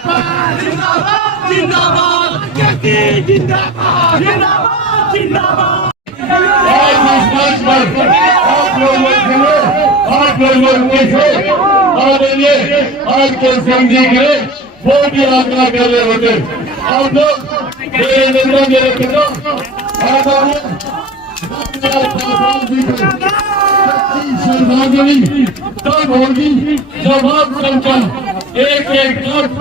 जिंदाबाद जिंदाबाद जिंदाबाद जिंदाबाद जिंदाबाद। आज के संजी के बहुत ही यात्रा कर रहे होते आप लोग मेरे पिता श्रद्धांजलि तब होगी जब आप संख्या एक एक वोट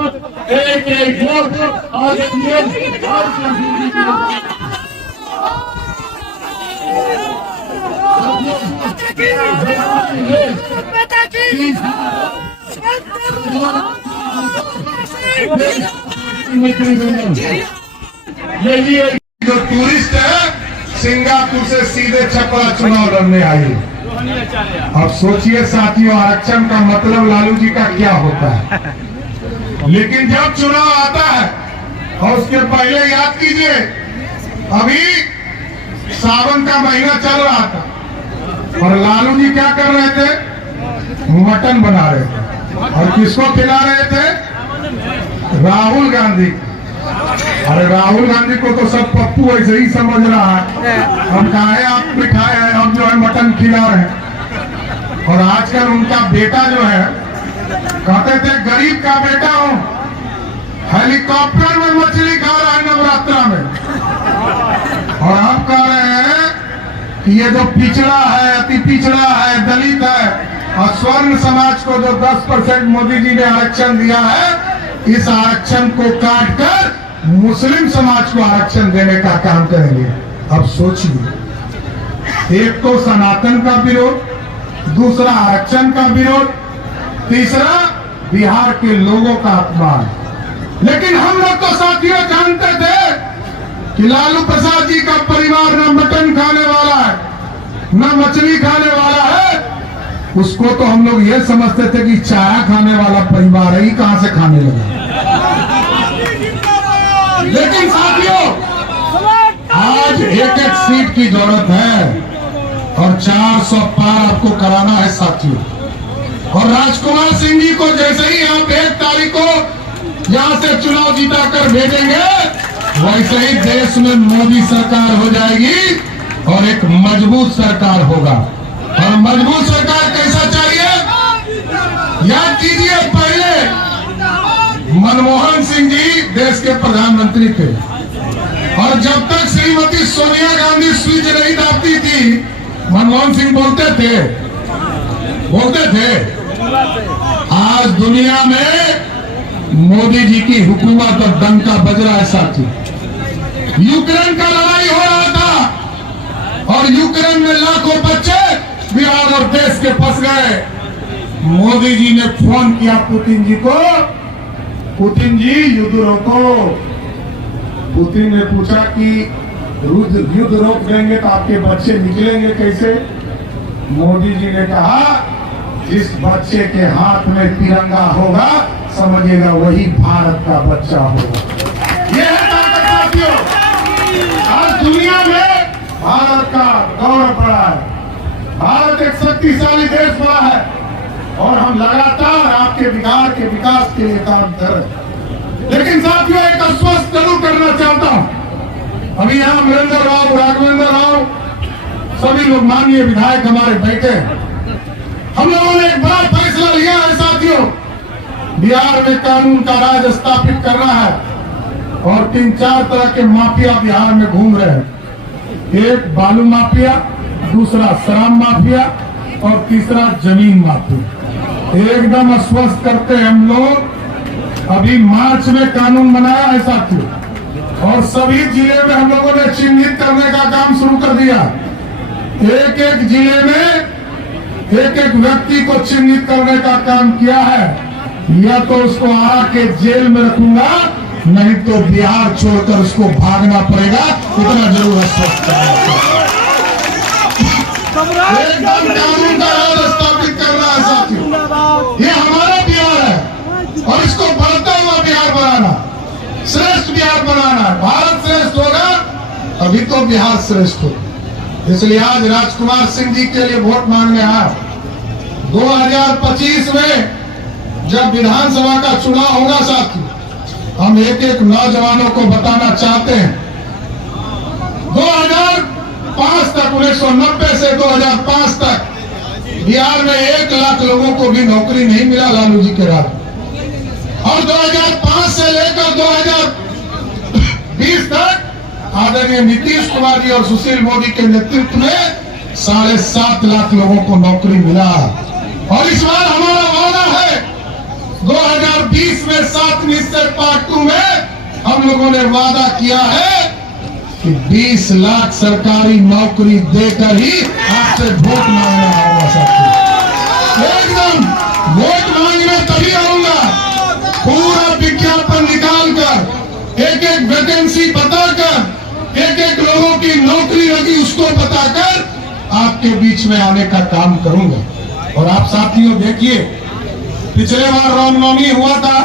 यही जो टूरिस्ट है सिंगापुर से सीधे छपरा चुनाव लड़ने आई। अब सोचिए साथियों, आरक्षण का मतलब लालू जी का क्या होता है। लेकिन जब चुनाव आता है और उसके पहले याद कीजिए, अभी सावन का महीना चल रहा था और लालू जी क्या कर रहे थे, मटन बना रहे थे और किसको खिला रहे थे, राहुल गांधी। अरे राहुल गांधी को तो सब पप्पू ऐसे ही समझ रहा है, हम खाए आप मिठाई है, हम जो है मटन खिला रहे हैं। और आजकल उनका बेटा जो है, कहते थे गरीब का बेटा हूं, हेलीकॉप्टर में मछली खा रहा है नवरात्रा में। और आप कह रहे हैं कि ये जो पिछड़ा है, अति पिछड़ा है, दलित है, और स्वर्ण समाज को जो 10% मोदी जी ने आरक्षण दिया है, इस आरक्षण को काट कर मुस्लिम समाज को आरक्षण देने का काम करेंगे। अब सोचिए, एक तो सनातन का विरोध, दूसरा आरक्षण का विरोध, तीसरा बिहार के लोगों का अपमान। लेकिन हम लोग तो साथियों जानते थे कि लालू प्रसाद जी का परिवार न मटन खाने वाला है, न मछली खाने वाला है। उसको तो हम लोग ये समझते थे कि चाय खाने वाला परिवार है, ही कहां से खाने लगा। लेकिन साथियों, आज एक सीट की जरूरत है और 400 पार आपको कराना है साथियों। और राजकुमार सिंह जी को जैसे ही आप 1 तारीख को यहां से चुनाव जीता कर भेजेंगे, वैसे ही देश में मोदी सरकार हो जाएगी और एक मजबूत सरकार होगा। और मजबूत सरकार कैसा चाहिए, याद कीजिए, पहले मनमोहन सिंह जी देश के प्रधानमंत्री थे और जब तक श्रीमती सोनिया गांधी स्विच नहीं दाबती थी, मनमोहन सिंह बोलते थे। आज दुनिया में मोदी जी की हुकूमत और डंका बज रहा है साथी। यूक्रेन का लड़ाई हो रहा था और यूक्रेन में लाखों बच्चे बिहार और देश के फंस गए। मोदी जी ने फोन किया पुतिन जी को, पुतिन जी युद्ध रोको। पुतिन ने पूछा कि युद्ध रोक देंगे तो आपके बच्चे निकलेंगे कैसे। मोदी जी ने कहा, जिस बच्चे के हाथ में तिरंगा होगा समझिएगा वही भारत का बच्चा होगा। यह है ताकत साथियों। आज दुनिया में भारत का गौरव बढ़ा है, भारत एक शक्तिशाली देश बना है और हम लगातार आपके बिहार के विकास के लिए काम कर रहे हैं। लेकिन साथियों, एक आश्वस्त जरूर करना चाहता हूं। अभी यहाँ वीरेंद्र राव, राघवेंद्र राव, सभी लोग माननीय विधायक हमारे बैठे हैं। हम लोगों ने एक बड़ा फैसला लिया है साथियों, बिहार में कानून का राज स्थापित करना है और 3-4 तरह के माफिया बिहार में घूम रहे हैं। एक बालू माफिया, दूसरा शराब माफिया और तीसरा जमीन माफिया। एकदम आश्वस्त करते हैं हम लोग। अभी मार्च में कानून बनाया है साथियों और सभी जिले में हम लोगों ने चिन्हित करने का काम शुरू कर दिया। एक जिले में एक व्यक्ति को चिन्हित करने का काम किया है। या तो उसको आके जेल में रखूंगा, नहीं तो बिहार छोड़कर उसको भागना पड़ेगा। इतना जरूर आश्वस्त एकदम कानून का राज स्थापित करना है साथियों। ये हमारा बिहार है और इसको बढ़ता हुआ बिहार बनाना, श्रेष्ठ बिहार बनाना है। भारत श्रेष्ठ होगा अभी तो बिहार श्रेष्ठ होगा। इसलिए आज राजकुमार सिंह जी के लिए वोट मांगने आया। 2025 में जब विधानसभा का चुनाव होगा साथी, हम एक एक नौजवानों को बताना चाहते हैं। 2005 तक, 1990 से 2005 तक बिहार में 1 लाख लोगों को भी नौकरी नहीं मिला लालू जी के राज। और 2005 से लेकर 2020 तक आदरणीय नीतीश कुमार जी और सुशील मोदी के नेतृत्व में 7.5 लाख लोगों को नौकरी मिला। और इस बार हमारा वादा है 2020 में 7 निश्चय पार्ट 2 में हम लोगों ने वादा किया है कि 20 लाख सरकारी नौकरी देकर ही आपसे वोट मांगना होगा। साथियों, एकदम वोट मांगने तभी आऊंगा, पूरा विज्ञापन निकालकर, एक एक वैकेंसी बताकर, एक एक लोगों की नौकरी लगी उसको बताकर आपके बीच में आने का काम करूंगा। और आप साथियों देखिए, पिछले बार रामनवमी हुआ था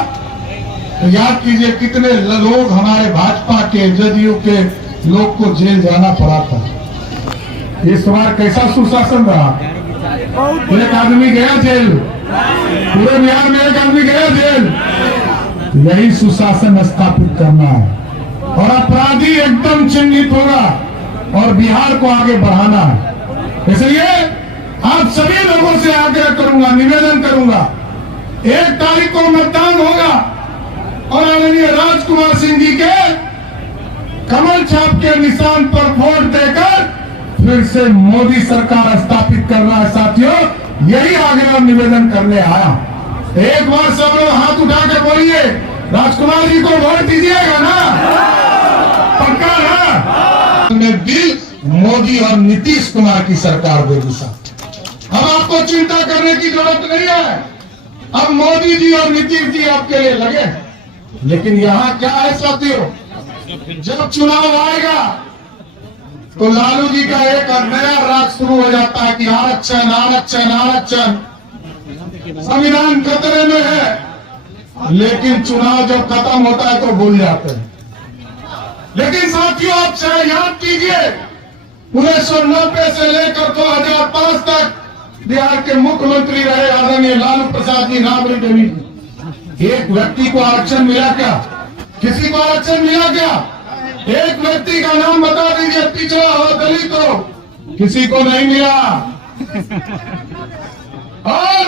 तो याद कीजिए कितने लोग हमारे भाजपा के, जदयू के लोग को जेल जाना पड़ा था। इस बार कैसा सुशासन रहा? एक आदमी गया जेल, पूरे बिहार में एक आदमी गया जेल। यही सुशासन स्थापित करना है और अपराधी एकदम चिन्हित होगा और बिहार को आगे बढ़ाना है। इसलिए आप सभी लोगों से आग्रह करूंगा, निवेदन करूंगा, 1 तारीख को मतदान होगा और आदरणीय राजकुमार सिंह जी के कमल छाप के निशान पर वोट देकर फिर से मोदी सरकार स्थापित करना है। साथियों, यही आग्रह निवेदन करने आया। एक बार सब लोग हाथ उठा के बोलिए, राजकुमार जी को वोट दीजिएगा ना? पक्का ना? बिल मोदी और नीतीश कुमार की सरकार देगी साहब। अब आपको चिंता करने की जरूरत नहीं है। अब मोदी जी और नीतीश जी आपके लिए लगे। लेकिन यहाँ क्या है साथियों, जब चुनाव आएगा तो लालू जी का एक नया राज शुरू हो जाता है कि आरक्षण आरक्षण आरक्षण। संविधान खतरे में है, लेकिन चुनाव जब खत्म होता है तो भूल जाते हैं। लेकिन साथियों, आप चाहे याद कीजिए, 1990 से लेकर 2005 तक बिहार के मुख्यमंत्री रहे आदरणीय लालू प्रसाद जी, राबड़ी देवी जी। एक व्यक्ति को आरक्षण मिला क्या? किसी को आरक्षण मिला क्या? एक व्यक्ति का नाम बता दीजिए, पिछड़ा हो, दलित हो, किसी को नहीं मिला। और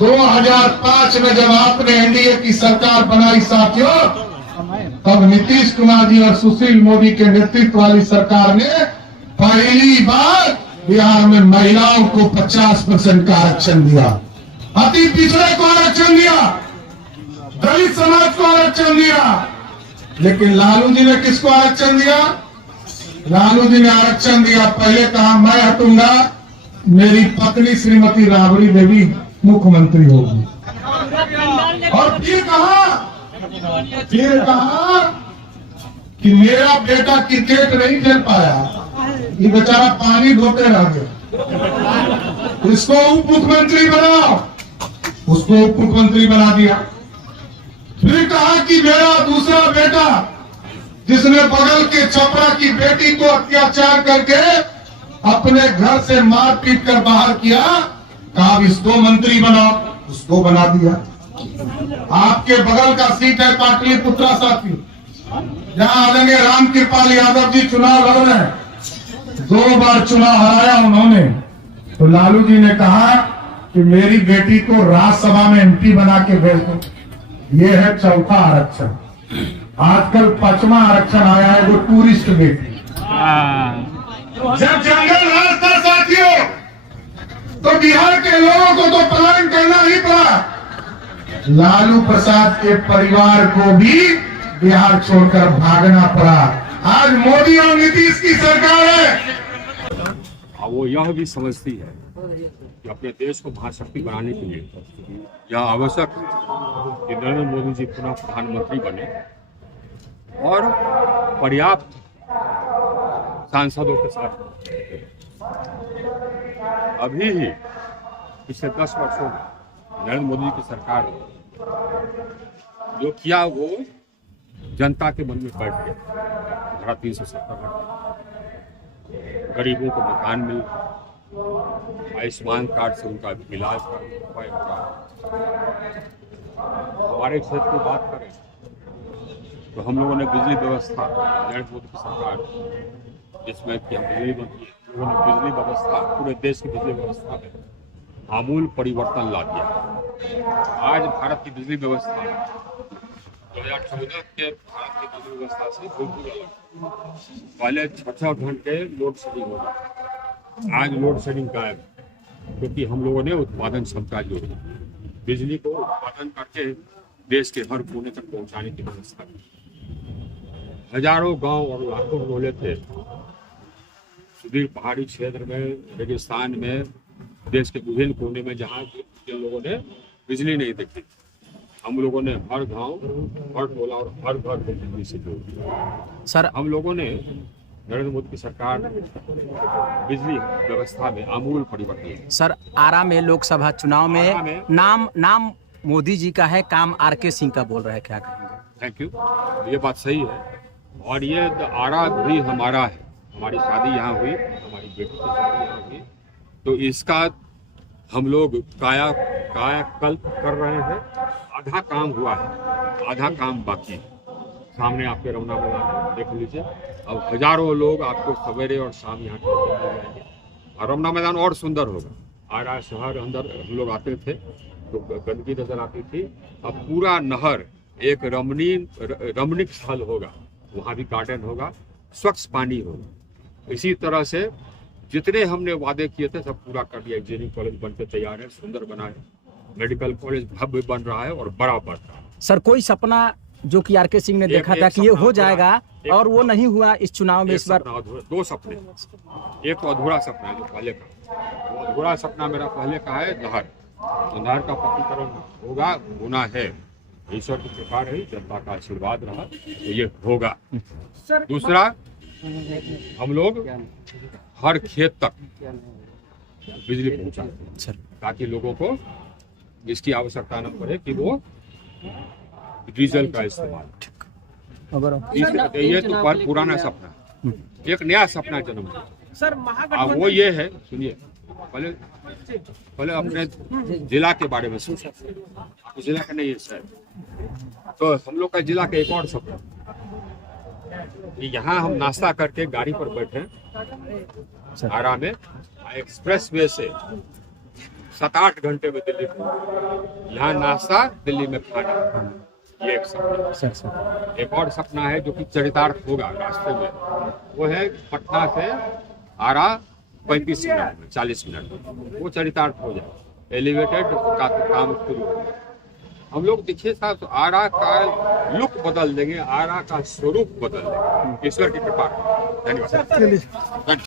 2005 में जब आपने एनडीए की सरकार बनाई साथियों, तब नीतीश कुमार जी और सुशील मोदी के नेतृत्व वाली सरकार ने पहली बार बिहार में महिलाओं को 50% का आरक्षण दिया, अति पिछड़े को आरक्षण दिया, दलित समाज को आरक्षण दिया। लेकिन लालू जी ने किसको आरक्षण दिया? लालू जी ने आरक्षण दिया, पहले कहा मैं हटूंगा, मेरी पत्नी श्रीमती राबड़ी देवी मुख्यमंत्री होगी। और फिर कहा कि मेरा बेटा क्रिकेट नहीं खेल पाया, ये बेचारा पानी ढोते रह गया, इसको उप मुख्यमंत्री बनाओ, उसको उप मुख्यमंत्री बना दिया। फिर कहा कि मेरा दूसरा बेटा जिसने बगल के छपरा की बेटी को अत्याचार करके अपने घर से मारपीट कर बाहर किया, कहा इसको मंत्री बनाओ, उसको बना दिया। आपके बगल का सीट है पाटलिपुत्रा साथी, जहां आदरणीय रामकृपाल यादव जी चुनाव लड़ रहे हैं, 2 बार चुनाव हराया उन्होंने। तो लालू जी ने कहा कि मेरी बेटी को राज्यसभा में एमपी बना के भेज दो। ये है चौथा आरक्षण। आजकल 5वां आरक्षण आया है, वो टूरिस्ट बेटी। जब जंगल राज था साथियों, तो बिहार के लोगों को तो पलायन करना ही पड़ा। लालू प्रसाद के परिवार को भी बिहार छोड़कर भागना पड़ा। आज मोदी और नीतीश की सरकार है। वो यह भी समझती है कि अपने देश को महाशक्ति बनाने के लिए यह आवश्यक है कि नरेंद्र मोदी जी पुनः प्रधानमंत्री बने और पर्याप्त सांसदों के साथ। अभी ही पिछले 10 वर्षों में नरेंद्र मोदी की सरकार ने जो किया वो जनता के मन में बैठ गया। धारा 370 गरीबों को मकान मिल, आयुष्मान कार्ड से उनका इलाज का उपाय हो रहा है। हमारे क्षेत्र की बात करें तो हम लोगों ने बिजली व्यवस्था नरेंद्र मोदी की सरकार जिसमें कि हम बिजली बनती है, हम लोगों ने बिजली व्यवस्था पूरे देश की बिजली व्यवस्था में आमूल परिवर्तन ला दिया। आज भारत की बिजली व्यवस्था 2014 के भारत की बिजली व्यवस्था से बिल्कुल अलग। पहले 6 घंटे लोड शेडिंग होगा, आज लोड शेडिंग गायब, क्योंकि हम लोगों ने उत्पादन क्षमता जोड़ी, बिजली को उत्पादन करके देश के हर कोने तक पहुंचाने की व्यवस्था की। हजारों गांव और लाखों रोले थे सुदूर पहाड़ी क्षेत्र में, रेगिस्तान में, देश के विभिन्न कोने में, जहाँ जिन लोगों ने बिजली नहीं देखी, हम लोगों ने हर गांव, हर टोला और हर घर को बिजली से जोड़ दिया। सर हम लोगों ने नरेंद्र मोदी की सरकार बिजली व्यवस्था में आमूल परिवर्तन किया। सर आरा में लोकसभा चुनाव आरा में में- नाम मोदी जी का है, काम आर.के. सिंह का बोल रहे हैं, क्या कहेंगे? थैंक यू, ये बात सही है। और ये आरा भी हमारा है, हमारी शादी यहाँ हुई, हमारी बेटी की शादी यहाँ हुई, तो इसका हम लोग कायाकल्प कर रहे हैं। आधा काम हुआ है, आधा काम बाकी है। सामने आपके रमना मैदान देख लीजिए, अब हजारों लोग आपको सवेरे और शाम यहाँ टहलते मिल जाएंगे और रमना मैदान और सुंदर होगा। आरा शहर अंदर हम लोग आते थे तो गंदगी नजर आती थी, अब पूरा नहर एक रमणीक स्थल होगा, वहाँ भी गार्डन होगा, स्वच्छ पानी होगा। इसी तरह से जितने हमने वादे किए थे सब पूरा कर दिया। इंजीनियरिंग कॉलेज बनकर तैयार है, सुंदर बना है, मेडिकल कॉलेज भव्य बन रहा है और बड़ा बढ़ रहा है। सर कोई सपना जो कि आर.के. सिंह ने देखा था कि ये सपना हो जाएगा एक और वो नहीं हुआ इस चुनाव में एक इस बार? सपना अधूरा, दो सपने, एक तो अधूरा सपना है जो पहले का, वो अधूरा सपना मेरा पहले का है नहर, तो नहर का पक्कीकरण होगा, होना है, ईश्वर की कृपा रही, जनता का आशीर्वाद रहा तो ये होगा। दूसरा, हम लोग हर खेत तक बिजली पहुंचाएं ताकि लोगों को इसकी आवश्यकता न पड़े कि वो डीजल का इस्तेमाल। ये तो पर पुराना सपना है, एक नया सपना जन्म लिया। सर अब वो ये है, सुनिए, पहले अपने जिला के बारे में सोचें। आपको जिला का नहीं है सर, तो हम लोग का जिला का एक और सपना कि यहाँ हम नाश्ता करके गाड़ी पर बैठे आरा में, एक्सप्रेस वे से 7-8 घंटे में दिल्ली पहुंचे, यहाँ नाश्ता, दिल्ली में खाना, ये एक सपना। एक और सपना है जो कि चरितार्थ होगा रास्ते में, वो है पटना से आरा 35 मिनट में, 40 मिनट में, वो चरितार्थ हो जाए, एलिवेटेड का काम शुरू हो जाए। हम लोग देखिए साहब, तो आरा का लुक बदल देंगे, आरा का स्वरूप बदल देंगे, ईश्वर की कृपा। धन्यवाद।